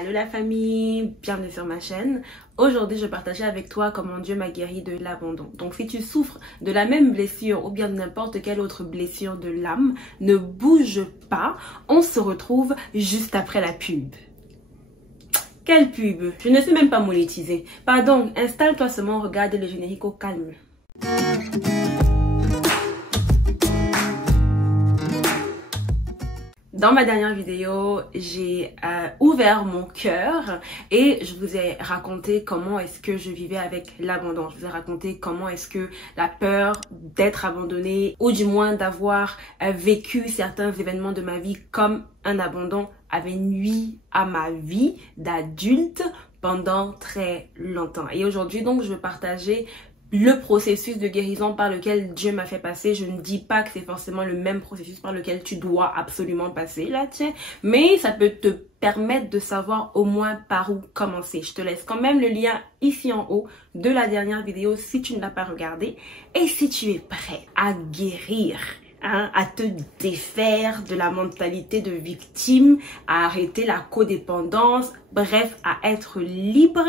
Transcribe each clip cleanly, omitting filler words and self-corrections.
Allô la famille, bienvenue sur ma chaîne. Aujourd'hui, je vais partager avec toi comment Dieu m'a guéri de l'abandon. Donc si tu souffres de la même blessure ou bien de n'importe quelle autre blessure de l'âme, ne bouge pas, on se retrouve juste après la pub. Quelle pub? Je ne sais même pas monétiser. Pardon, installe-toi seulement, regarde le générique au calme. Dans ma dernière vidéo, j'ai ouvert mon cœur et je vous ai raconté comment est-ce que je vivais avec l'abandon. Je vous ai raconté comment est-ce que la peur d'être abandonnée ou du moins d'avoir vécu certains événements de ma vie comme un abandon avait nui à ma vie d'adulte pendant très longtemps. Et aujourd'hui donc, je veux partager le processus de guérison par lequel Dieu m'a fait passer. Je ne dis pas que c'est forcément le même processus par lequel tu dois absolument passer là, tiens, mais ça peut te permettre de savoir au moins par où commencer. Je te laisse quand même le lien ici en haut de la dernière vidéo si tu ne l'as pas regardé. Et si tu es prêt à guérir, à te défaire de la mentalité de victime, à arrêter la codépendance, bref, à être libre,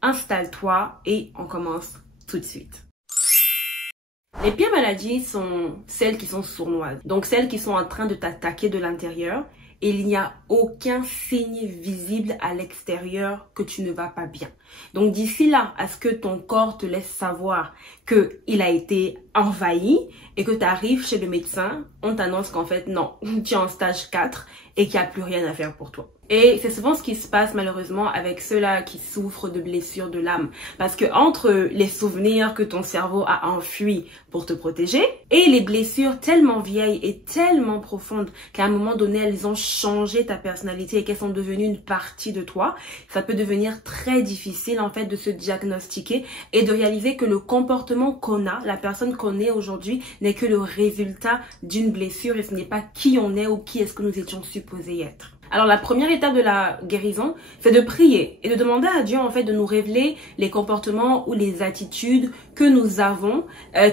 installe-toi et on commence tout de suite. Les pires maladies sont celles qui sont sournoises, donc celles qui sont en train de t'attaquer de l'intérieur et il n'y a aucun signe visible à l'extérieur que tu ne vas pas bien. Donc d'ici là, à ce que ton corps te laisse savoir qu'il a été envahi et que tu arrives chez le médecin, on t'annonce qu'en fait non, tu es en stage 4 et qu'il n'y a plus rien à faire pour toi. Et c'est souvent ce qui se passe malheureusement avec ceux-là qui souffrent de blessures de l'âme. Parce que entre les souvenirs que ton cerveau a enfuis pour te protéger et les blessures tellement vieilles et tellement profondes qu'à un moment donné, elles ont changé ta personnalité et qu'elles sont devenues une partie de toi, ça peut devenir très difficile en fait de se diagnostiquer et de réaliser que le comportement qu'on a, la personne qu'on est aujourd'hui, n'est que le résultat d'une blessure et ce n'est pas qui on est ou qui est-ce que nous étions supposés être. Alors la première étape de la guérison, c'est de prier et de demander à Dieu en fait de nous révéler les comportements ou les attitudes que nous avons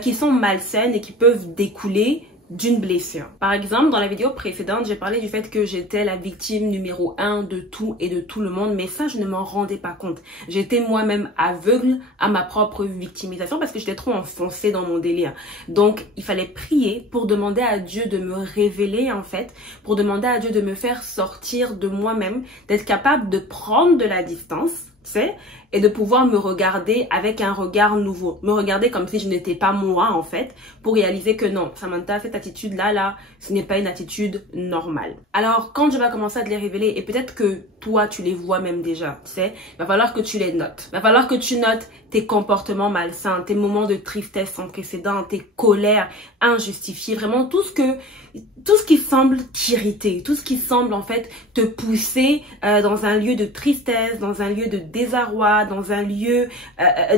qui sont malsaines et qui peuvent découler d'une blessure. Par exemple, dans la vidéo précédente, j'ai parlé du fait que j'étais la victime numéro 1 de tout et de tout le monde, mais ça, je ne m'en rendais pas compte. J'étais moi-même aveugle à ma propre victimisation parce que j'étais trop enfoncée dans mon délire. Donc, il fallait prier pour demander à Dieu de me révéler, en fait, pour demander à Dieu de me faire sortir de moi-même, d'être capable de prendre de la distance, tu sais, et de pouvoir me regarder avec un regard nouveau. Me regarder comme si je n'étais pas moi, en fait, pour réaliser que non, Samantha, cette attitude-là, ce n'est pas une attitude normale. Alors, quand je vais commencer à te les révéler, et peut-être que toi, tu les vois même déjà, tu sais, il va falloir que tu les notes. Il va falloir que tu notes tes comportements malsains, tes moments de tristesse sans précédent, tes colères injustifiées, vraiment tout ce qui semble t'irriter, tout ce qui semble en fait te pousser dans un lieu de tristesse, dans un lieu de désarroi, dans un lieu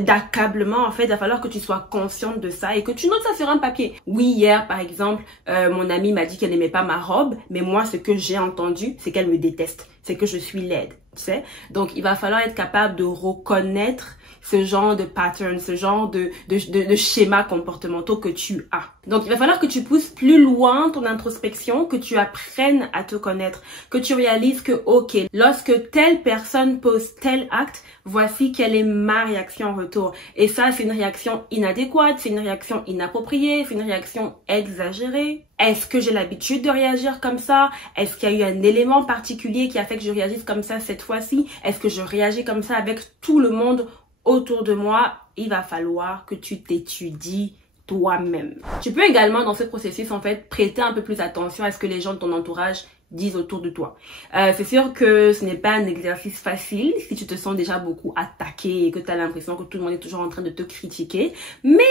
d'accablement. En fait, il va falloir que tu sois consciente de ça et que tu notes ça sur un papier. Oui, hier par exemple, mon amie m'a dit qu'elle n'aimait pas ma robe, mais moi ce que j'ai entendu, c'est qu'elle me déteste, c'est que je suis laide, tu sais. Donc il va falloir être capable de reconnaître ce genre de pattern, ce genre de schémas comportementaux que tu as. Donc, il va falloir que tu pousses plus loin ton introspection, que tu apprennes à te connaître, que tu réalises que, ok, lorsque telle personne pose tel acte, voici quelle est ma réaction en retour. Et ça, c'est une réaction inadéquate, c'est une réaction inappropriée, c'est une réaction exagérée. Est-ce que j'ai l'habitude de réagir comme ça? Est-ce qu'il y a eu un élément particulier qui a fait que je réagisse comme ça cette fois-ci? Est-ce que je réagis comme ça avec tout le monde autour de moi? Il va falloir que tu t'étudies toi-même. Tu peux également dans ce processus en fait prêter un peu plus attention à ce que les gens de ton entourage disent autour de toi. C'est sûr que ce n'est pas un exercice facile si tu te sens déjà beaucoup attaqué et que tu as l'impression que tout le monde est toujours en train de te critiquer. Mais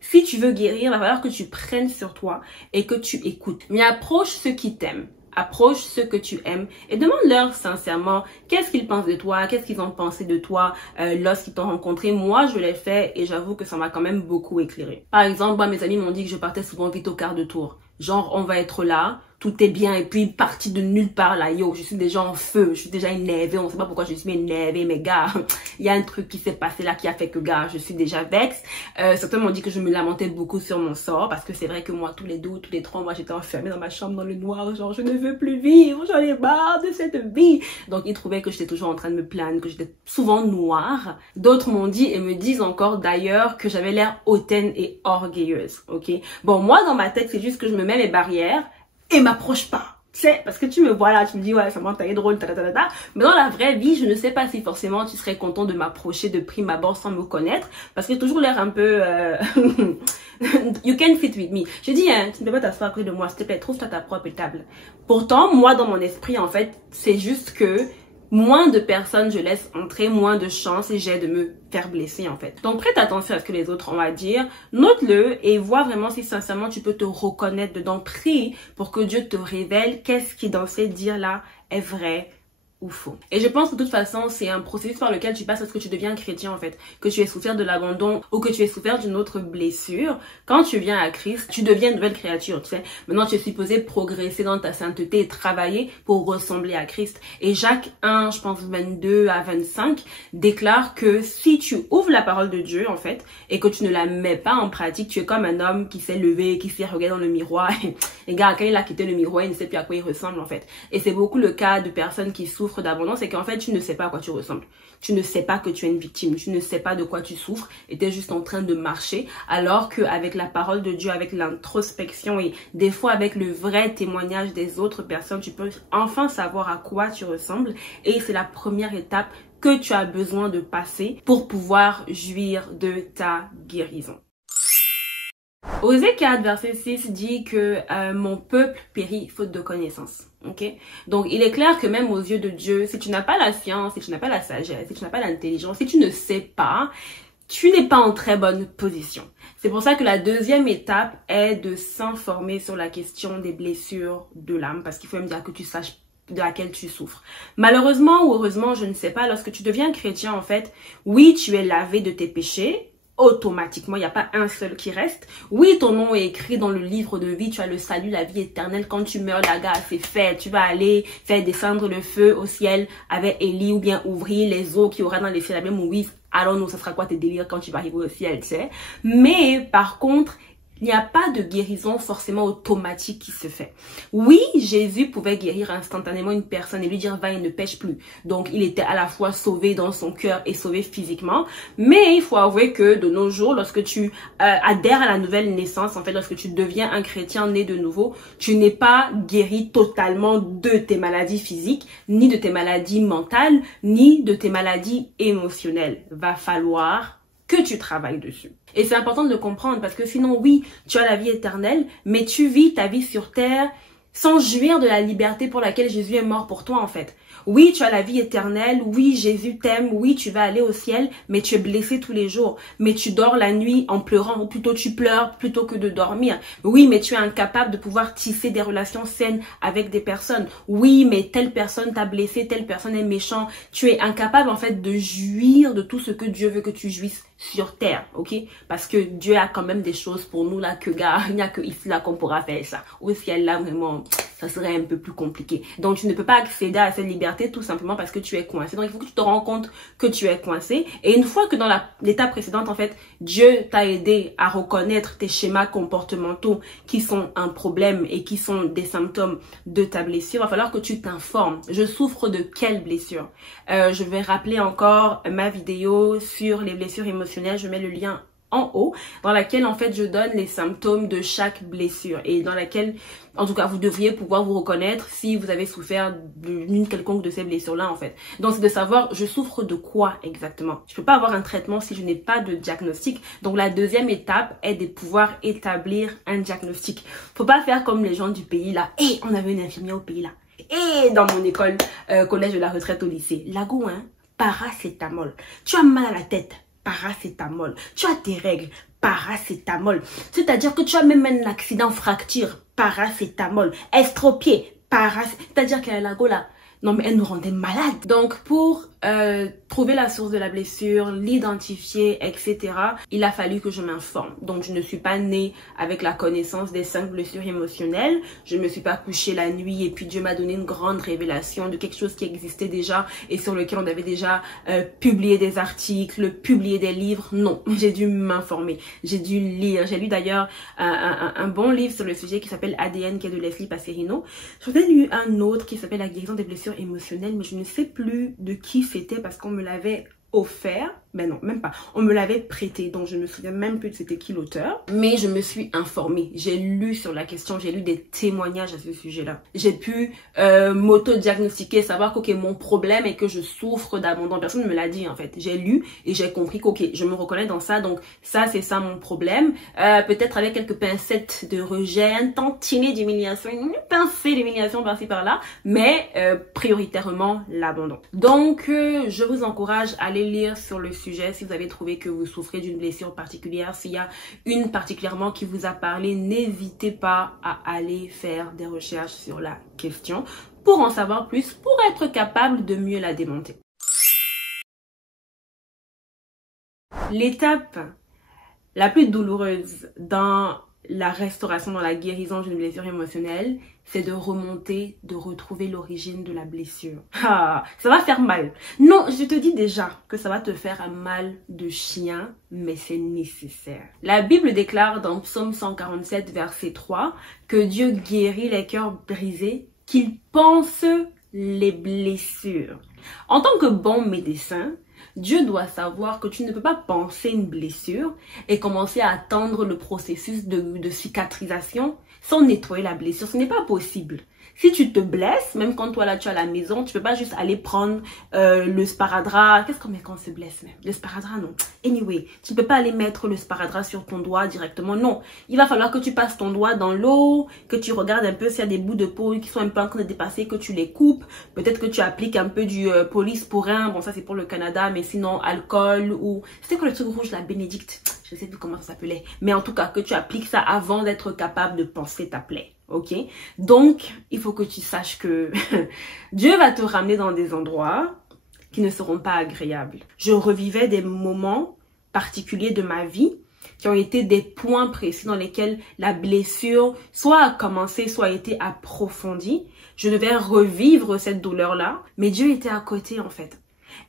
si tu veux guérir, il va falloir que tu prennes sur toi et que tu écoutes. Mais approche ceux qui t'aiment. Approche ceux que tu aimes et demande-leur sincèrement qu'est-ce qu'ils pensent de toi, qu'est-ce qu'ils ont pensé de toi lorsqu'ils t'ont rencontré. Moi, je l'ai fait et j'avoue que ça m'a quand même beaucoup éclairé. Par exemple, moi, mes amis m'ont dit que je partais souvent vite au quart de tour. Genre, on va être là, tout est bien, et puis parti de nulle part là, yo, je suis déjà en feu, je suis déjà énervée, on sait pas pourquoi je suis énervée, mais gars, il y a un truc qui s'est passé là qui a fait que gars, je suis déjà vexe. Certains m'ont dit que je me lamentais beaucoup sur mon sort, parce que c'est vrai que moi, tous les 2 ou tous les 3 mois, j'étais enfermée dans ma chambre dans le noir, genre je ne veux plus vivre, j'en ai marre de cette vie. Donc ils trouvaient que j'étais toujours en train de me plaindre, que j'étais souvent noire. D'autres m'ont dit et me disent encore d'ailleurs que j'avais l'air hautaine et orgueilleuse, ok? Bon, moi dans ma tête, c'est juste que je me mets mes barrières et m'approche pas. Tu sais, parce que tu me vois là, tu me dis ouais, ça m'a taillé drôle, mais dans la vraie vie, je ne sais pas si forcément tu serais content de m'approcher de prime abord sans me connaître, parce que j'ai toujours l'air un peu you can fit with me. Je dis hein, tu ne peux pas t'asseoir à côté de moi, s'il te plaît, trouve-toi ta propre table. Pourtant, moi dans mon esprit en fait, c'est juste que moins de personnes je laisse entrer, moins de chances j'ai de me faire blesser en fait. Donc prête attention à ce que les autres ont à dire, note-le et vois vraiment si sincèrement tu peux te reconnaître dedans. Prie pour que Dieu te révèle qu'est-ce qui dans ces dires-là est vrai ou faux. Et je pense que de toute façon, c'est un processus par lequel tu passes lorsque tu deviens chrétien en fait. Que tu aies souffert de l'abandon ou que tu aies souffert d'une autre blessure. Quand tu viens à Christ, tu deviens une nouvelle créature, tu sais. Maintenant, tu es supposé progresser dans ta sainteté et travailler pour ressembler à Christ. Et Jacques 1, je pense 22 à 25, déclare que si tu ouvres la parole de Dieu en fait et que tu ne la mets pas en pratique, tu es comme un homme qui s'est levé, qui s'est regardé dans le miroir. Et gars, quand il a quitté le miroir, il ne sait plus à quoi il ressemble en fait. Et c'est beaucoup le cas de personnes qui souffrent d'abondance, c'est qu'en fait tu ne sais pas à quoi tu ressembles, tu ne sais pas que tu es une victime, tu ne sais pas de quoi tu souffres et tu es juste en train de marcher, alors qu'avec la parole de Dieu, avec l'introspection et des fois avec le vrai témoignage des autres personnes, tu peux enfin savoir à quoi tu ressembles. Et c'est la première étape que tu as besoin de passer pour pouvoir jouir de ta guérison. Osée 4, verset 6 dit que mon peuple périt faute de connaissance. Ok? Donc, il est clair que même aux yeux de Dieu, si tu n'as pas la science, si tu n'as pas la sagesse, si tu n'as pas l'intelligence, si tu ne sais pas, tu n'es pas en très bonne position. C'est pour ça que la deuxième étape est de s'informer sur la question des blessures de l'âme, parce qu'il faut même dire que tu saches de laquelle tu souffres. Malheureusement ou heureusement, je ne sais pas, lorsque tu deviens chrétien, en fait, oui, tu es lavé de tes péchés, automatiquement, il n'y a pas un seul qui reste. Oui, ton nom est écrit dans le livre de vie, tu as le salut, la vie éternelle. Quand tu meurs, la gare, c'est fait. Tu vas aller faire descendre le feu au ciel avec Élie ou bien ouvrir les eaux qu'il y aura dans les ciels. Même oui, alors ça sera quoi tes délires quand tu vas arriver au ciel, tu sais. Mais par contre, il n'y a pas de guérison forcément automatique qui se fait. Oui, Jésus pouvait guérir instantanément une personne et lui dire va et ne pêche plus. Donc, il était à la fois sauvé dans son cœur et sauvé physiquement. Mais il faut avouer que de nos jours, lorsque tu adhères à la nouvelle naissance, en fait, lorsque tu deviens un chrétien né de nouveau, tu n'es pas guéri totalement de tes maladies physiques, ni de tes maladies mentales, ni de tes maladies émotionnelles. Va falloir que tu travailles dessus. Et c'est important de le comprendre parce que sinon, oui, tu as la vie éternelle, mais tu vis ta vie sur terre sans jouir de la liberté pour laquelle Jésus est mort pour toi en fait. Oui, tu as la vie éternelle, oui, Jésus t'aime, oui, tu vas aller au ciel, mais tu es blessé tous les jours. Mais tu dors la nuit en pleurant, ou plutôt tu pleures plutôt que de dormir. Oui, mais tu es incapable de pouvoir tisser des relations saines avec des personnes. Oui, mais telle personne t'a blessé, telle personne est méchant. Tu es incapable en fait de jouir de tout ce que Dieu veut que tu jouisses sur terre, ok? Parce que Dieu a quand même des choses pour nous là que gars, il n'y a que ici là qu'on pourra faire ça. Au ciel là, vraiment, ça serait un peu plus compliqué. Donc tu ne peux pas accéder à cette liberté tout simplement parce que tu es coincé. Donc il faut que tu te rends compte que tu es coincé. Et une fois que dans l'étape précédente, en fait, Dieu t'a aidé à reconnaître tes schémas comportementaux qui sont un problème et qui sont des symptômes de ta blessure, il va falloir que tu t'informes. Je souffre de quelle blessure? Je vais rappeler encore ma vidéo sur les blessures émotionnelles. Je mets le lien en haut, dans laquelle en fait je donne les symptômes de chaque blessure et dans laquelle en tout cas vous devriez pouvoir vous reconnaître si vous avez souffert d'une quelconque de ces blessures là en fait. Donc c'est de savoir je souffre de quoi exactement. Je peux pas avoir un traitement si je n'ai pas de diagnostic. Donc la deuxième étape est de pouvoir établir un diagnostic. Faut pas faire comme les gens du pays là. Et on avait une infirmière au pays là. Et dans mon école collège de la retraite au lycée, Lago hein, paracétamol. Tu as mal à la tête, paracétamol. Tu as tes règles, paracétamol. C'est-à-dire que tu as même un accident, fracture, paracétamol. Estropié, paracétamol. C'est-à-dire qu'à la go là, Non mais elle nous rendait malades. Donc pour trouver la source de la blessure, l'identifier, etc., il a fallu que je m'informe. Donc je ne suis pas née avec la connaissance des 5 blessures émotionnelles. Je ne me suis pas couchée la nuit et puis Dieu m'a donné une grande révélation de quelque chose qui existait déjà et sur lequel on avait déjà publié des articles, publié des livres. Non, j'ai dû m'informer, j'ai dû lire. J'ai lu d'ailleurs un bon livre sur le sujet qui s'appelle ADN, qui est de Leslie Passerino. J'en ai lu un autre qui s'appelle La guérison des blessures émotionnelles, mais je ne sais plus de qui c'était parce qu'on me l'avait offert. Ben non, même pas. On me l'avait prêté, donc je me souviens même plus de c'était qui l'auteur. Mais je me suis informée. J'ai lu sur la question, j'ai lu des témoignages à ce sujet-là. J'ai pu m'auto-diagnostiquer, savoir que mon problème est que je souffre d'abandon. Personne ne me l'a dit en fait. J'ai lu et j'ai compris que je me reconnais dans ça, donc ça c'est ça mon problème. Peut-être avec quelques pincettes de rejet, un tantinet d'humiliation, une pincée d'humiliation par-ci par-là, mais prioritairement l'abandon. Donc je vous encourage à aller lire sur le sujet si vous avez trouvé que vous souffrez d'une blessure particulière, s'il y a une particulièrement qui vous a parlé, n'hésitez pas à aller faire des recherches sur la question pour en savoir plus, pour être capable de mieux la démonter. L'étape la plus douloureuse dans la restauration, dans la guérison d'une blessure émotionnelle, c'est de remonter, de retrouver l'origine de la blessure. Ah, ça va faire mal. Non, je te dis déjà que ça va te faire un mal de chien, mais c'est nécessaire. La Bible déclare dans Psaume 147, verset 3, que Dieu guérit les cœurs brisés, qu'il pense les blessures. En tant que bon médecin, Dieu doit savoir que tu ne peux pas penser une blessure et commencer à attendre le processus de cicatrisation sans nettoyer la blessure. Ce n'est pas possible. Si tu te blesses, même quand toi là tu es à la maison, tu peux pas juste aller prendre le sparadrap. Qu'est-ce qu'on met quand on se blesse même? Le sparadrap, non. Anyway, tu ne peux pas aller mettre le sparadrap sur ton doigt directement. Non. Il va falloir que tu passes ton doigt dans l'eau, que tu regardes un peu s'il y a des bouts de peau qui sont un peu en train de dépasser, que tu les coupes. Peut-être que tu appliques un peu du polysporin. Bon, ça c'est pour le Canada, mais sinon alcool ou... C'était quoi le truc rouge, la Bénédicte? Je sais plus comment ça s'appelait. Mais en tout cas, que tu appliques ça avant d'être capable de panser ta plaie. Ok, donc il faut que tu saches que Dieu va te ramener dans des endroits qui ne seront pas agréables. Je revivais des moments particuliers de ma vie qui ont été des points précis dans lesquels la blessure soit a commencé, soit a été approfondie. Je devais revivre cette douleur-là, mais Dieu était à côté en fait.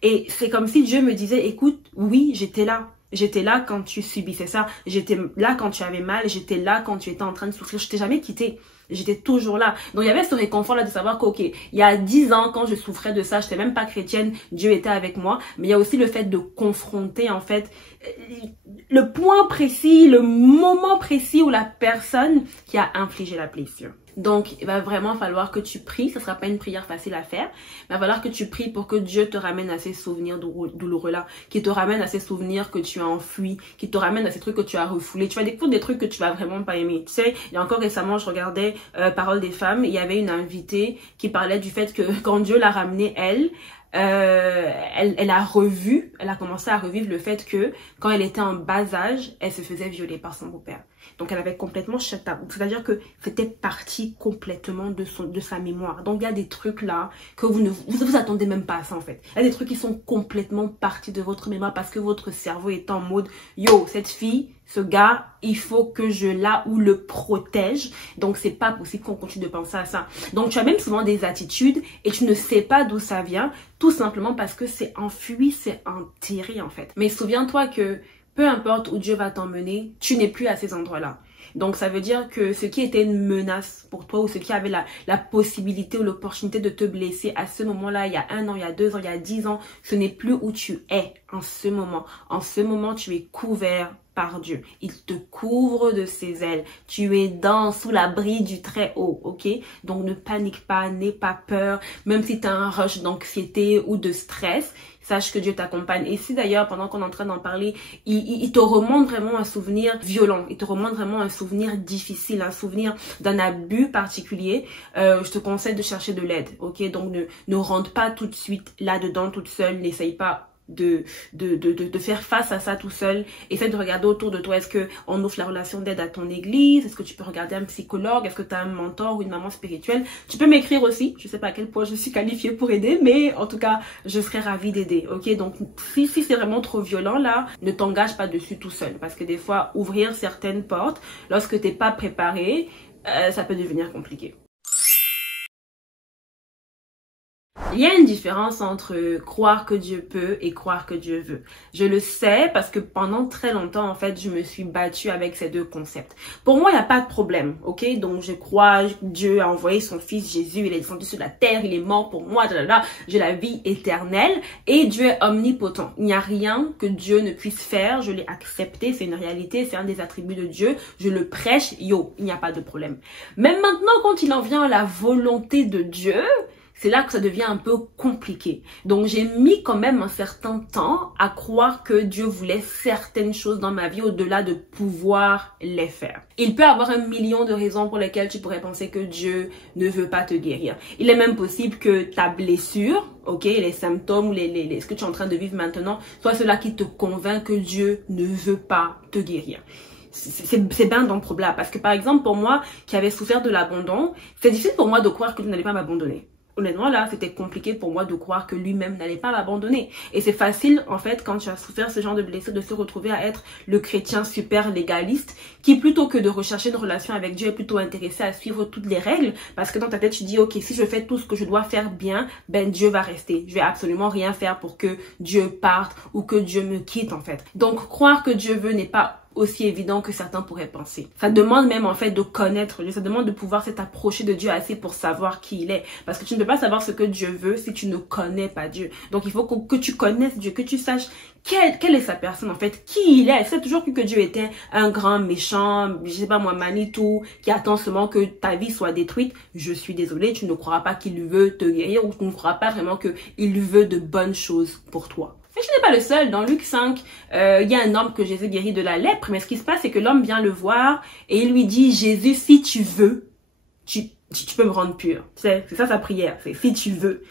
Et c'est comme si Dieu me disait, écoute, oui, j'étais là. J'étais là quand tu subissais ça. J'étais là quand tu avais mal. J'étais là quand tu étais en train de souffrir. Je t'ai jamais quitté. J'étais toujours là. Donc, il y avait ce réconfort-là de savoir qu'ok, il y a 10 ans, quand je souffrais de ça, je n'étais même pas chrétienne, Dieu était avec moi. Mais il y a aussi le fait de confronter, en fait, le point précis, le moment précis où la personne qui a infligé la blessure. Donc, il va vraiment falloir que tu pries. Ce ne sera pas une prière facile à faire. Il va falloir que tu pries pour que Dieu te ramène à ces souvenirs douloureux-là, qui te ramène à ces souvenirs que tu as enfuis, qui te ramène à ces trucs que tu as refoulés. Tu vas découvrir des trucs que tu vas vraiment pas aimer. Tu sais, il y a encore récemment, je regardais Parole des femmes. Il y avait une invitée qui parlait du fait que quand Dieu l'a ramenée, elle a commencé à revivre le fait que quand elle était en bas âge, elle se faisait violer par son beau-père. Donc elle avait complètement shut up. C'est-à-dire que c'était parti complètement de sa mémoire. Donc il y a des trucs là que vous ne vous attendez même pas à ça en fait. Il y a des trucs qui sont complètement partis de votre mémoire parce que votre cerveau est en mode yo, cette fille, ce gars, il faut que je la ou le protège. Donc c'est pas possible qu'on continue de penser à ça. Donc tu as même souvent des attitudes et tu ne sais pas d'où ça vient, tout simplement parce que c'est enfui, c'est enterré en fait. Mais souviens-toi que peu importe où Dieu va t'emmener, tu n'es plus à ces endroits-là. Donc ça veut dire que ce qui était une menace pour toi ou ce qui avait la possibilité ou l'opportunité de te blesser à ce moment-là, il y a 1 an, il y a 2 ans, il y a 10 ans, ce n'est plus où tu es en ce moment. En ce moment, tu es couvert par Dieu. Il te couvre de ses ailes. Tu es sous l'abri du Très-Haut, ok? Donc ne panique pas, n'aie pas peur. Même si tu as un rush d'anxiété ou de stress, sache que Dieu t'accompagne. Et si d'ailleurs, pendant qu'on est en train d'en parler, il te remonte vraiment un souvenir violent, il te remonte vraiment un souvenir difficile, un souvenir d'un abus particulier, je te conseille de chercher de l'aide, ok? Donc ne rentre pas tout de suite là-dedans toute seule, n'essaye pas de faire face à ça tout seul. Essaie de regarder autour de toi. Est-ce qu'on offre la relation d'aide à ton église? Est-ce que tu peux regarder un psychologue? Est-ce que tu as un mentor ou une maman spirituelle? Tu peux m'écrire aussi. Je sais pas à quel point je suis qualifiée pour aider, mais en tout cas, je serais ravie d'aider. Ok, donc si c'est vraiment trop violent là, ne t'engage pas dessus tout seul. Parce que des fois, ouvrir certaines portes, lorsque tu n'es pas préparé, ça peut devenir compliqué. Il y a une différence entre croire que Dieu peut et croire que Dieu veut. Je le sais parce que pendant très longtemps, en fait, je me suis battue avec ces deux concepts. Pour moi, il n'y a pas de problème, ok? Donc, je crois que Dieu a envoyé son fils Jésus, il est descendu sur la terre, il est mort pour moi, j'ai la vie éternelle et Dieu est omnipotent. Il n'y a rien que Dieu ne puisse faire, je l'ai accepté, c'est une réalité, c'est un des attributs de Dieu, je le prêche, il n'y a pas de problème. Même maintenant, quand il en vient à la volonté de Dieu, c'est là que ça devient un peu compliqué. Donc, j'ai mis quand même un certain temps à croire que Dieu voulait certaines choses dans ma vie au-delà de pouvoir les faire. Il peut y avoir 1 million de raisons pour lesquelles tu pourrais penser que Dieu ne veut pas te guérir. Il est même possible que ta blessure, ok, les symptômes ou ce que tu es en train de vivre maintenant, soit cela qui te convainc que Dieu ne veut pas te guérir. C'est bien dans le problème. Parce que par exemple, pour moi, qui avait souffert de l'abandon, c'est difficile pour moi de croire que Dieu n'allait pas m'abandonner. Honnêtement, là, c'était compliqué pour moi de croire que lui-même n'allait pas m'abandonner. Et c'est facile, en fait, quand tu as souffert ce genre de blessure, de se retrouver à être le chrétien super légaliste qui, plutôt que de rechercher une relation avec Dieu, est plutôt intéressé à suivre toutes les règles. Parce que dans ta tête, tu dis, ok, si je fais tout ce que je dois faire bien, ben Dieu va rester. Je vais absolument rien faire pour que Dieu parte ou que Dieu me quitte, en fait. Donc, croire que Dieu veut n'est pas aussi évident que certains pourraient penser. Ça demande même en fait de connaître Dieu, ça demande de pouvoir s'approcher de Dieu assez pour savoir qui il est. Parce que tu ne peux pas savoir ce que Dieu veut si tu ne connais pas Dieu. Donc il faut que tu connaisses Dieu, que tu saches quelle est sa personne en fait, qui il est. C'est toujours cru que Dieu était un grand méchant, je sais pas moi, Manitou, qui attend seulement que ta vie soit détruite. Je suis désolée, tu ne croiras pas qu'il veut te guérir ou tu ne croiras pas vraiment qu'il veut de bonnes choses pour toi. Mais je n'ai pas le seul. Dans Luc 5, il y a un homme que Jésus guérit de la lèpre. Mais ce qui se passe, c'est que l'homme vient le voir et il lui dit, Jésus, si tu veux, tu peux me rendre pur. C'est ça sa prière. C'est si tu veux.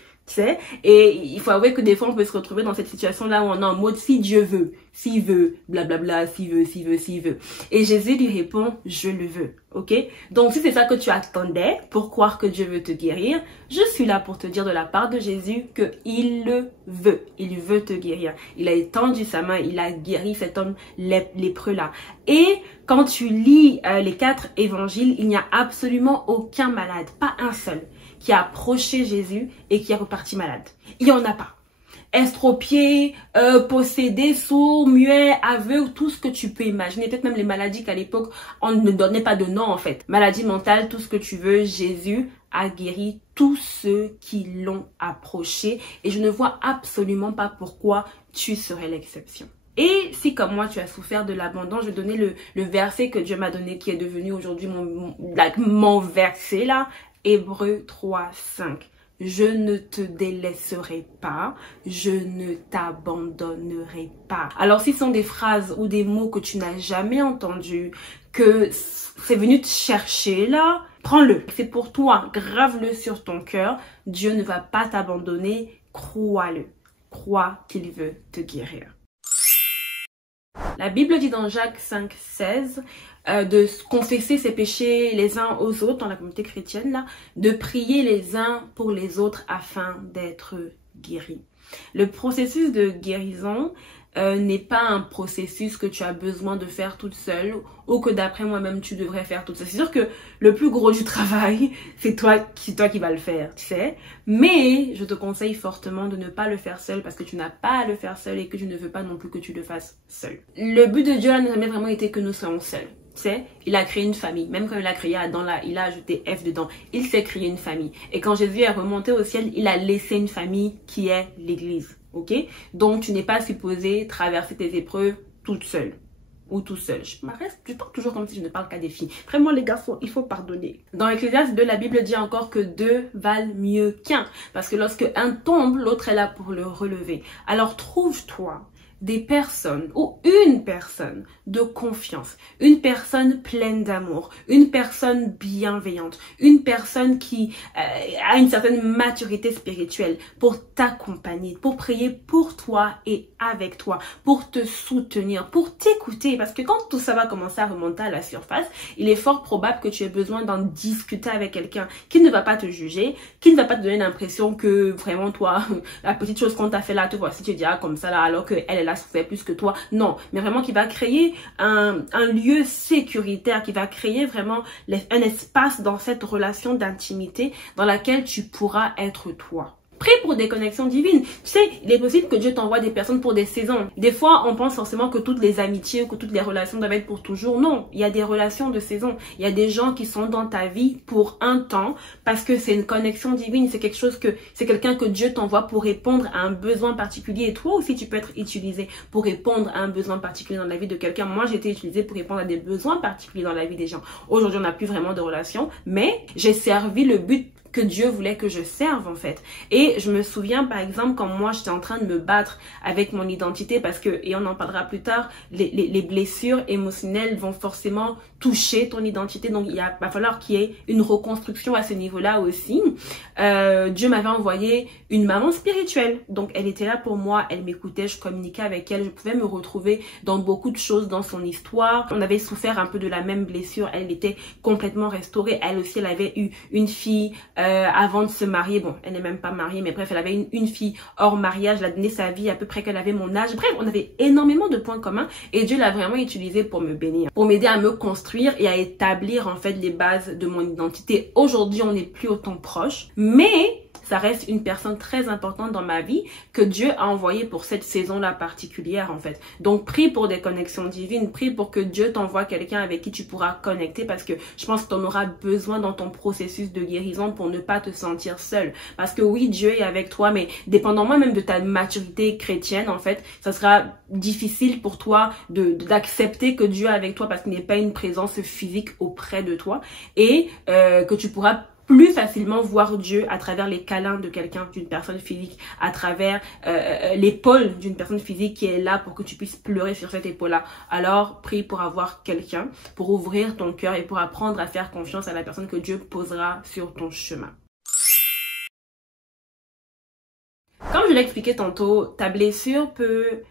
Et il faut avouer que des fois, on peut se retrouver dans cette situation-là où on est en mode, si Dieu veut, s'il veut, blablabla, s'il veut. Et Jésus lui répond, je le veux. Ok? Donc, si c'est ça que tu attendais pour croire que Dieu veut te guérir, je suis là pour te dire de la part de Jésus qu'il le veut. Il veut te guérir. Il a étendu sa main, il a guéri cet homme lépreux-là. Et quand tu lis les 4 évangiles, il n'y a absolument aucun malade, pas un seul, qui a approché Jésus et qui est reparti malade. Il n'y en a pas. Estropié, possédé, sourd, muet, aveugle, tout ce que tu peux imaginer. Peut-être même les maladies qu'à l'époque, on ne donnait pas de nom en fait. Maladie mentale, tout ce que tu veux, Jésus a guéri tous ceux qui l'ont approché. Et je ne vois absolument pas pourquoi tu serais l'exception. Et si comme moi tu as souffert de l'abandon, je vais donner le verset que Dieu m'a donné qui est devenu aujourd'hui mon verset là. Hébreux 3, 5. Je ne te délaisserai pas, je ne t'abandonnerai pas. Alors si ce sont des phrases ou des mots que tu n'as jamais entendus, que c'est venu te chercher là, prends-le. C'est pour toi, grave-le sur ton cœur. Dieu ne va pas t'abandonner, crois-le. Crois qu'il veut te guérir. La Bible dit dans Jacques 5, 16, de confesser ses péchés les uns aux autres dans la communauté chrétienne, là, de prier les uns pour les autres afin d'être guéris. Le processus de guérison n'est pas un processus que tu as besoin de faire toute seule ou que d'après moi-même tu devrais faire toute seule. C'est sûr que le plus gros du travail, c'est toi qui va le faire, tu sais. Mais je te conseille fortement de ne pas le faire seul parce que tu n'as pas à le faire seul et que je ne veux pas non plus que tu le fasses seul. Le but de Dieu n'a jamais vraiment été que nous soyons seuls. Tu sais, il a créé une famille. Même quand il a créé Adam là, il a ajouté Ève dedans. Il s'est créé une famille. Et quand Jésus est remonté au ciel, il a laissé une famille qui est l'Église. Ok? Donc tu n'es pas supposé traverser tes épreuves toute seule. Ou tout seul. Je parle toujours comme si je ne parle qu'à des filles. Vraiment les garçons, il faut pardonner. Dans Ecclésiaste 2, la Bible dit encore que 2 valent mieux qu'un. Parce que lorsque un tombe, l'autre est là pour le relever. Alors trouve-toi des personnes ou une personne de confiance, une personne pleine d'amour, une personne bienveillante, une personne qui a une certaine maturité spirituelle pour t'accompagner, pour prier pour toi et avec toi, pour te soutenir, pour t'écouter. Parce que quand tout ça va commencer à remonter à la surface, il est fort probable que tu aies besoin d'en discuter avec quelqu'un qui ne va pas te juger, qui ne va pas te donner l'impression que vraiment toi, la petite chose qu'on t'a fait là, te voici, tu diras comme ça là, alors qu'elle a souffert plus que toi. Non, mais vraiment qui va créer un lieu sécuritaire, qui va créer vraiment un espace dans cette relation d'intimité dans laquelle tu pourras être toi. Prie pour des connexions divines. Tu sais, il est possible que Dieu t'envoie des personnes pour des saisons. Des fois, on pense forcément que toutes les amitiés ou que toutes les relations doivent être pour toujours. Non, il y a des relations de saison. Il y a des gens qui sont dans ta vie pour un temps parce que c'est une connexion divine. C'est quelque chose que, c'est quelqu'un que Dieu t'envoie pour répondre à un besoin particulier. Et toi aussi, tu peux être utilisé pour répondre à un besoin particulier dans la vie de quelqu'un. Moi, j'ai été utilisée pour répondre à des besoins particuliers dans la vie des gens. Aujourd'hui, on n'a plus vraiment de relations, mais j'ai servi le but que Dieu voulait que je serve en fait. Et je me souviens par exemple quand moi j'étais en train de me battre avec mon identité parce que, et on en parlera plus tard, les blessures émotionnelles vont forcément toucher ton identité, donc va falloir qu'il y ait une reconstruction à ce niveau-là aussi. Dieu m'avait envoyé une maman spirituelle, donc elle était là pour moi, elle m'écoutait, je communiquais avec elle, je pouvais me retrouver dans beaucoup de choses dans son histoire. On avait souffert un peu de la même blessure, elle était complètement restaurée, elle aussi elle avait eu une fille avant de se marier. Bon, elle n'est même pas mariée, mais bref, elle avait une fille hors mariage, elle a donné sa vie à peu près qu'elle avait mon âge. Bref, on avait énormément de points communs et Dieu l'a vraiment utilisé pour me bénir, pour m'aider à me construire et à établir en fait les bases de mon identité. Aujourd'hui, on n'est plus autant proches, mais ça reste une personne très importante dans ma vie que Dieu a envoyée pour cette saison-là particulière en fait. Donc prie pour des connexions divines, prie pour que Dieu t'envoie quelqu'un avec qui tu pourras connecter parce que je pense que tu en auras besoin dans ton processus de guérison pour ne pas te sentir seul. Parce que oui, Dieu est avec toi, mais dépendamment même de ta maturité chrétienne en fait, ça sera difficile pour toi d'accepter que Dieu est avec toi parce qu'il n'est pas une présence physique auprès de toi et que tu pourras plus facilement voir Dieu à travers les câlins de quelqu'un, d'une personne physique, à travers l'épaule d'une personne physique qui est là pour que tu puisses pleurer sur cette épaule-là. Alors, prie pour avoir quelqu'un, pour ouvrir ton cœur et pour apprendre à faire confiance à la personne que Dieu posera sur ton chemin. Comme je l'ai expliqué tantôt, ta blessure peut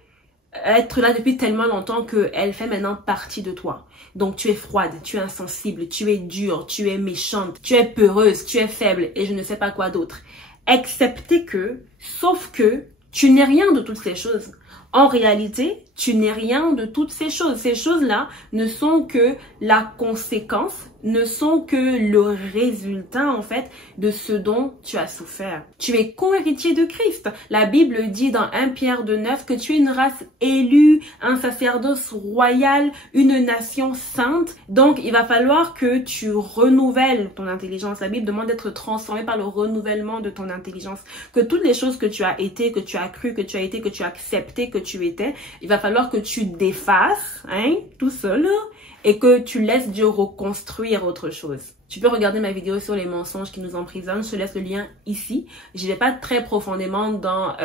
être là depuis tellement longtemps qu'elle fait maintenant partie de toi. Donc tu es froide, tu es insensible, tu es dure, tu es méchante, tu es peureuse, tu es faible et je ne sais pas quoi d'autre. Excepté que, sauf que, tu n'es rien de toutes ces choses. En réalité, tu n'es rien de toutes ces choses. Ces choses-là ne sont que la conséquence, ne sont que le résultat en fait de ce dont tu as souffert. Tu es co-héritier de Christ. La Bible dit dans 1 Pierre 2:9 que tu es une race élue, un sacerdoce royal, une nation sainte. Donc il va falloir que tu renouvelles ton intelligence. La Bible demande d'être transformé par le renouvellement de ton intelligence. Que toutes les choses que tu as été, que tu as cru, que tu as été, que tu as accepté, que tu étais, il va falloir que tu défasses, tout seul, et que tu laisses Dieu reconstruire autre chose. Tu peux regarder ma vidéo sur les mensonges qui nous emprisonnent. Je te laisse le lien ici. Je ne vais pas très profondément dans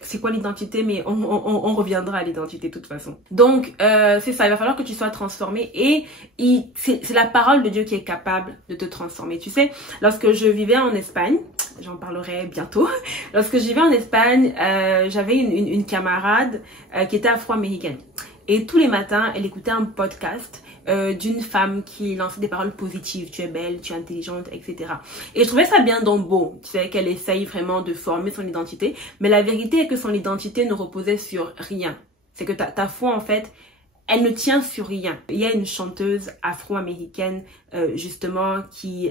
c'est quoi l'identité, mais on reviendra à l'identité de toute façon. Donc, c'est ça. Il va falloir que tu sois transformé et c'est la parole de Dieu qui est capable de te transformer. Tu sais, lorsque je vivais en Espagne, j'en parlerai bientôt. Lorsque je vivais en Espagne, j'avais une camarade qui était afro-américaine. Et tous les matins, elle écoutait un podcast d'une femme qui lançait des paroles positives. Tu es belle, tu es intelligente, etc. Et je trouvais ça bien donc beau. Tu sais qu'elle essaye vraiment de former son identité. Mais la vérité est que son identité ne reposait sur rien. C'est que ta foi, en fait, elle ne tient sur rien. Il y a une chanteuse afro-américaine justement qui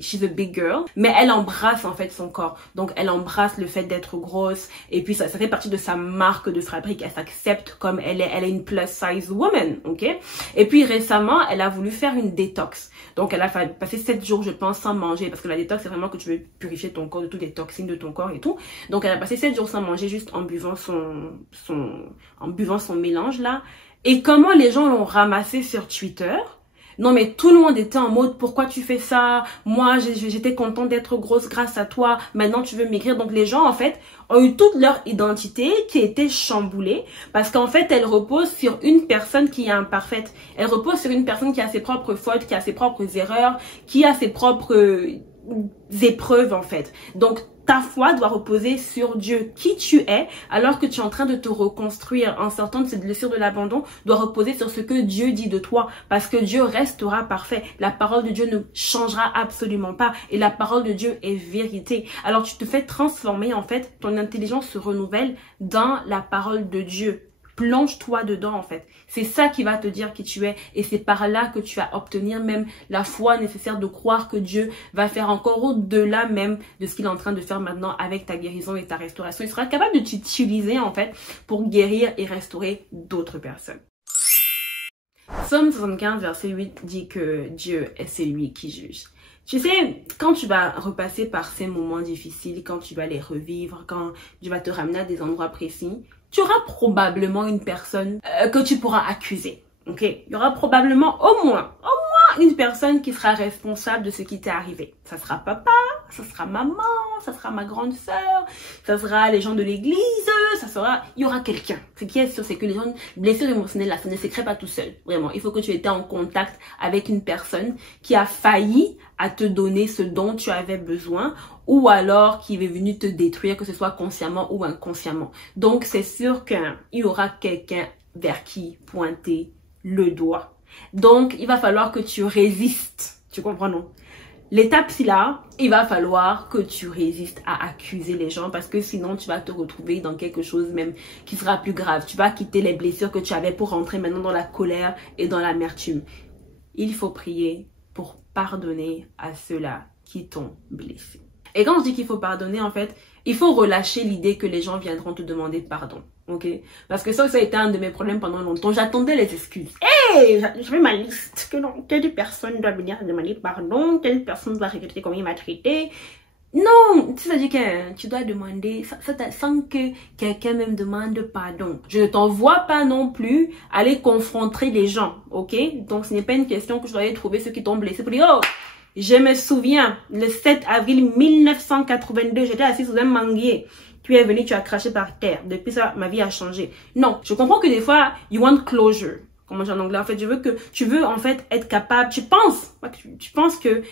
she's a big girl, mais elle embrasse en fait son corps. Donc elle embrasse le fait d'être grosse et puis ça fait partie de sa marque de fabrique. Elle s'accepte comme elle est. Elle est une plus size woman, ok? Et puis récemment, elle a voulu faire une détox. Donc elle a passé 7 jours, je pense, sans manger parce que la détox c'est vraiment que tu veux purifier ton corps de toutes les toxines de ton corps et tout. Donc elle a passé 7 jours sans manger juste en buvant son mélange là. Et comment les gens l'ont ramassé sur Twitter, Non, mais tout le monde était en mode, pourquoi tu fais ça? Moi, j'étais contente d'être grosse grâce à toi. Maintenant, tu veux maigrir. Donc, les gens, en fait, ont eu toute leur identité qui était chamboulée parce qu'en fait, elle repose sur une personne qui est imparfaite. Elle repose sur une personne qui a ses propres fautes, qui a ses propres erreurs, qui a ses propres épreuves, en fait. Donc, ta foi doit reposer sur Dieu. Qui tu es, alors que tu es en train de te reconstruire en sortant de cette blessure de l'abandon, doit reposer sur ce que Dieu dit de toi. Parce que Dieu restera parfait. La parole de Dieu ne changera absolument pas. Et la parole de Dieu est vérité. Alors tu te fais transformer, en fait, ton intelligence se renouvelle dans la parole de Dieu. Plonge-toi dedans, en fait. C'est ça qui va te dire qui tu es. Et c'est par là que tu vas obtenir même la foi nécessaire de croire que Dieu va faire encore au-delà même de ce qu'il est en train de faire maintenant avec ta guérison et ta restauration. Il sera capable de t'utiliser, en fait, pour guérir et restaurer d'autres personnes. Psaume 75, verset 8 dit que Dieu est celui qui juge. Tu sais, quand tu vas repasser par ces moments difficiles, quand tu vas les revivre, quand Dieu va te ramener à des endroits précis, tu auras probablement une personne que tu pourras accuser. Ok? Il y aura probablement au moins une personne qui sera responsable de ce qui t'est arrivé. Ça sera papa, ça sera maman, ça sera ma grande sœur, ça sera les gens de l'église, il y aura quelqu'un. Ce qui est sûr, c'est que les gens, blessures émotionnelles, là, ça ne s'écrit pas tout seul. Vraiment, il faut que tu étais en contact avec une personne qui a failli à te donner ce dont tu avais besoin ou alors qui est venu te détruire, que ce soit consciemment ou inconsciemment. Donc, c'est sûr qu'il y aura quelqu'un vers qui pointer le doigt. Donc, il va falloir que tu résistes. Tu comprends, non? L'étape, c'est là, il va falloir que tu résistes à accuser les gens parce que sinon, tu vas te retrouver dans quelque chose même qui sera plus grave. Tu vas quitter les blessures que tu avais pour rentrer maintenant dans la colère et dans l'amertume. Il faut prier pour pardonner à ceux-là qui t'ont blessé. Et quand je dis qu'il faut pardonner, en fait, il faut relâcher l'idée que les gens viendront te demander pardon. Ok? Parce que ça a été un de mes problèmes pendant longtemps. J'attendais les excuses. Hey, j'avais ma liste. Que non, telle personne doit venir demander pardon. Telle personne doit regretter comment il m'a traité. Non, c'est-à-dire que tu dois demander sans que quelqu'un même demande pardon. Je ne t'envoie pas non plus aller confronter les gens. Ok? Donc, ce n'est pas une question que je dois aller trouver ceux qui t'ont blessé pour dire, oh, je me souviens, le 7 avril 1982, j'étais assise sous un manguier. Tu es venu, tu as craché par terre. Depuis ça, ma vie a changé. Non, je comprends que des fois, you want closure. Comment dire en anglais? En fait, tu veux en fait être capable, tu penses que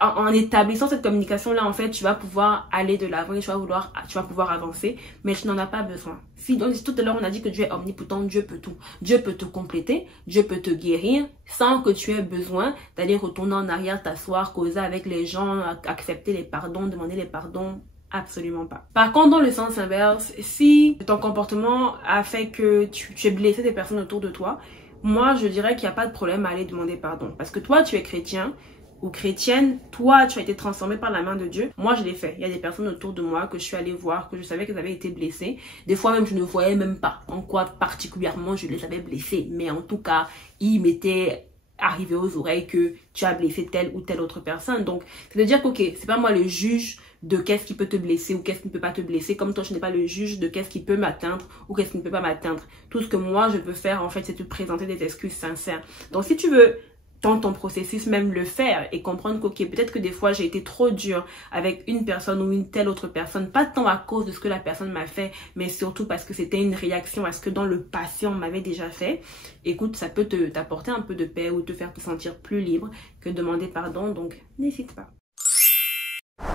en établissant cette communication-là, en fait, tu vas pouvoir aller de l'avant et tu vas pouvoir avancer, mais tu n'en as pas besoin. Donc, tout à l'heure, on a dit que Dieu est omnipotent, Dieu peut tout. Dieu peut te compléter, Dieu peut te guérir sans que tu aies besoin d'aller retourner en arrière, t'asseoir, causer avec les gens, accepter les pardons, demander les pardons. Absolument pas. Par contre, dans le sens inverse, si ton comportement a fait que tu es blessé des personnes autour de toi, moi, je dirais qu'il n'y a pas de problème à aller demander pardon. Parce que toi, tu es chrétien ou chrétienne, toi, tu as été transformé par la main de Dieu. Moi, je l'ai fait. Il y a des personnes autour de moi que je suis allée voir, que je savais qu'elles avaient été blessées. Des fois même, je ne voyais même pas en quoi particulièrement je les avais blessées. Mais en tout cas, il m'était arrivé aux oreilles que tu as blessé telle ou telle autre personne. Donc, c'est de dire que, ok, c'est pas moi le juge de qu'est-ce qui peut te blesser ou qu'est-ce qui ne peut pas te blesser, comme toi je n'ai pas le juge de qu'est-ce qui peut m'atteindre ou qu'est-ce qui ne peut pas m'atteindre. Tout ce que moi je peux faire en fait, c'est te présenter des excuses sincères. Donc si tu veux dans ton processus même le faire et comprendre que peut-être que des fois j'ai été trop dure avec une personne ou une telle autre personne, pas tant à cause de ce que la personne m'a fait, mais surtout parce que c'était une réaction à ce que dans le passé on m'avait déjà fait. Écoute, ça peut t'apporter un peu de paix ou te faire te sentir plus libre que demander pardon, donc n'hésite pas.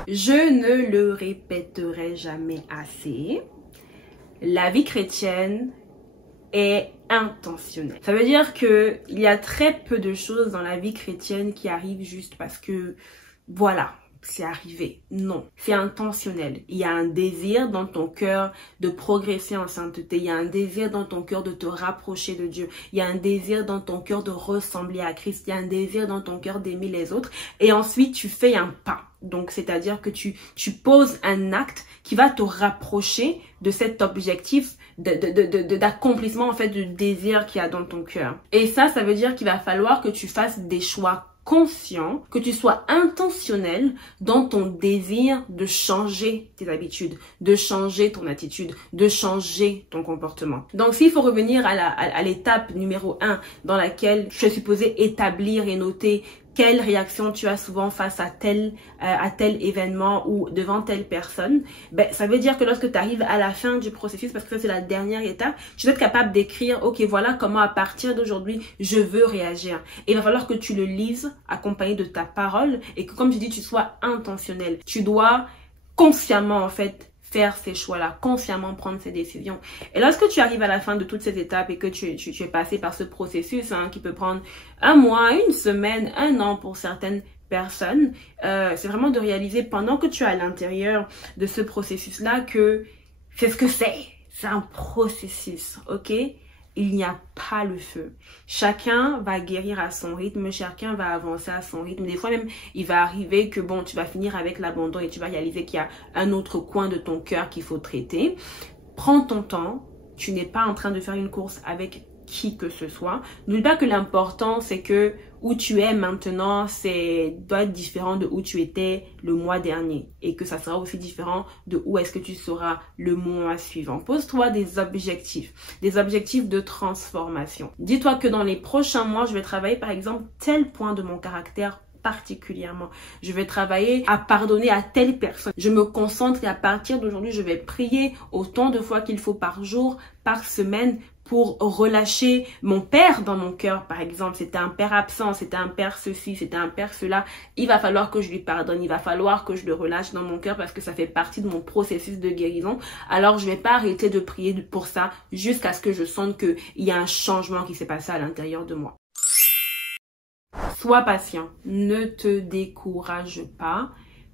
Je ne le répéterai jamais assez. La vie chrétienne est intentionnelle. Ça veut dire qu'il y a très peu de choses dans la vie chrétienne qui arrivent juste parce que, voilà, c'est arrivé. Non, c'est intentionnel. Il y a un désir dans ton cœur de progresser en sainteté. Il y a un désir dans ton cœur de te rapprocher de Dieu. Il y a un désir dans ton cœur de ressembler à Christ. Il y a un désir dans ton cœur d'aimer les autres. Et ensuite, tu fais un pas. Donc, c'est-à-dire que tu poses un acte qui va te rapprocher de cet objectif d'accomplissement, en fait, du désir qu'il y a dans ton cœur. Et ça veut dire qu'il va falloir que tu fasses des choix conscient, que tu sois intentionnel dans ton désir de changer tes habitudes, de changer ton attitude, de changer ton comportement. Donc s'il faut revenir à l'étape numéro 1 dans laquelle je suis supposée établir et noter quelle réaction tu as souvent face à tel événement ou devant telle personne, ben, ça veut dire que lorsque tu arrives à la fin du processus, parce que ça c'est la dernière étape, tu dois être capable d'écrire, ok, voilà comment à partir d'aujourd'hui, je veux réagir. Et il va falloir que tu le lises accompagné de ta parole et que, comme je dis, tu sois intentionnel. Tu dois consciemment, en fait, faire ces choix-là, consciemment prendre ces décisions. Et lorsque tu arrives à la fin de toutes ces étapes et que tu es passé par ce processus qui peut prendre un mois, une semaine, un an pour certaines personnes, c'est vraiment de réaliser pendant que tu es à l'intérieur de ce processus-là que c'est ce que c'est. C'est un processus, ok? Il n'y a pas le feu. Chacun va guérir à son rythme, chacun va avancer à son rythme. Des fois même, il va arriver que bon, tu vas finir avec l'abandon et tu vas réaliser qu'il y a un autre coin de ton cœur qu'il faut traiter. Prends ton temps. Tu n'es pas en train de faire une course avec qui que ce soit. N'oublie pas que l'important, c'est que où tu es maintenant, doit être différent de où tu étais le mois dernier. Et que ça sera aussi différent de où est-ce que tu seras le mois suivant. Pose-toi des objectifs de transformation. Dis-toi que dans les prochains mois, je vais travailler par exemple tel point de mon caractère particulièrement. Je vais travailler à pardonner à telle personne. Je me concentre et à partir d'aujourd'hui, je vais prier autant de fois qu'il faut par jour, par semaine, pour relâcher mon père dans mon cœur, par exemple. C'était un père absent, c'était un père ceci, c'était un père cela. Il va falloir que je lui pardonne, il va falloir que je le relâche dans mon cœur parce que ça fait partie de mon processus de guérison. Alors, je vais pas arrêter de prier pour ça jusqu'à ce que je sente qu'il y a un changement qui s'est passé à l'intérieur de moi. Sois patient, ne te décourage pas,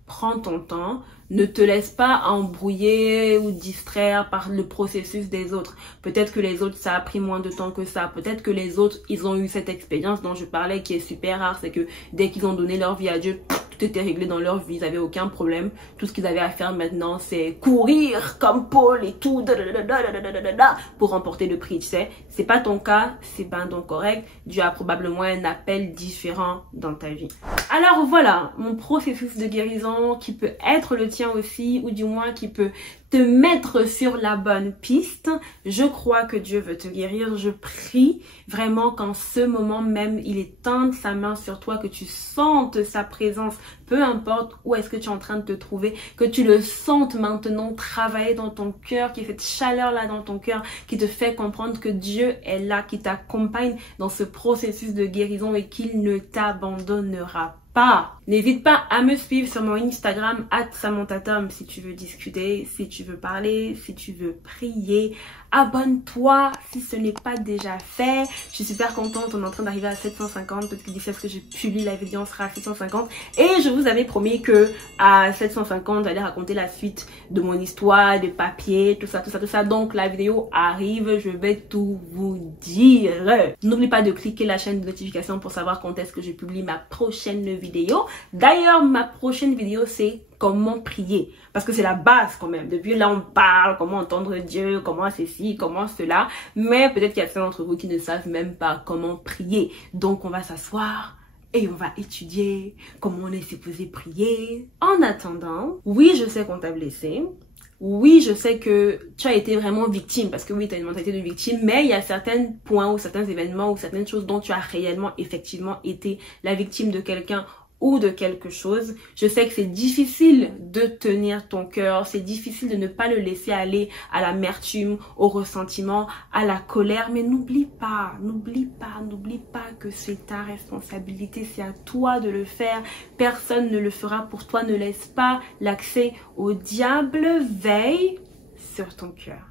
prends ton temps, ne te laisse pas embrouiller ou distraire par le processus des autres. Peut-être que les autres, ça a pris moins de temps que ça. Peut-être que les autres, ils ont eu cette expérience dont je parlais qui est super rare. C'est que dès qu'ils ont donné leur vie à Dieu, tout était réglé dans leur vie. Ils n'avaient aucun problème. Tout ce qu'ils avaient à faire maintenant, c'est courir comme Paul et tout pour remporter le prix, tu sais. C'est pas ton cas, c'est pas donc correct. Dieu a probablement un appel différent dans ta vie. Alors voilà, mon processus de guérison qui peut être le tien aussi, ou du moins qui peut te mettre sur la bonne piste. Je crois que Dieu veut te guérir. Je prie vraiment qu'en ce moment même, il étende sa main sur toi, que tu sentes sa présence, peu importe où est-ce que tu es en train de te trouver, que tu le sentes maintenant travailler dans ton cœur, qu'il y ait cette chaleur-là dans ton cœur qui te fait comprendre que Dieu est là, qui t'accompagne dans ce processus de guérison et qu'il ne t'abandonnera pas. N'hésite pas à me suivre sur mon Instagram @samanthatom si tu veux discuter, si tu veux parler, si tu veux prier. Abonne-toi si ce n'est pas déjà fait. Je suis super contente, on est en train d'arriver à 750. Peut-être que d'ici à ce que je publie la vidéo, on sera à 750. Et je vous avais promis que à 750, j'allais raconter la suite de mon histoire, de papier, tout ça. Donc la vidéo arrive, je vais tout vous dire. N'oublie pas de cliquer la chaîne de notification pour savoir quand est-ce que je publie ma prochaine vidéo. D'ailleurs, ma prochaine vidéo, c'est comment prier. Parce que c'est la base quand même. Depuis là, on parle, comment entendre Dieu, comment ceci, comment cela. Mais peut-être qu'il y a certains d'entre vous qui ne savent même pas comment prier. Donc, on va s'asseoir et on va étudier comment on est supposé prier. En attendant, oui, je sais qu'on t'a blessé. Oui, je sais que tu as été vraiment victime, parce que oui, tu as une mentalité de victime, mais il y a certains points ou certains événements ou certaines choses dont tu as réellement, effectivement été la victime de quelqu'un ou de quelque chose. Je sais que c'est difficile de tenir ton cœur, c'est difficile de ne pas le laisser aller à l'amertume, au ressentiment, à la colère, mais n'oublie pas que c'est ta responsabilité, c'est à toi de le faire, personne ne le fera pour toi, ne laisse pas l'accès au diable, veille sur ton cœur.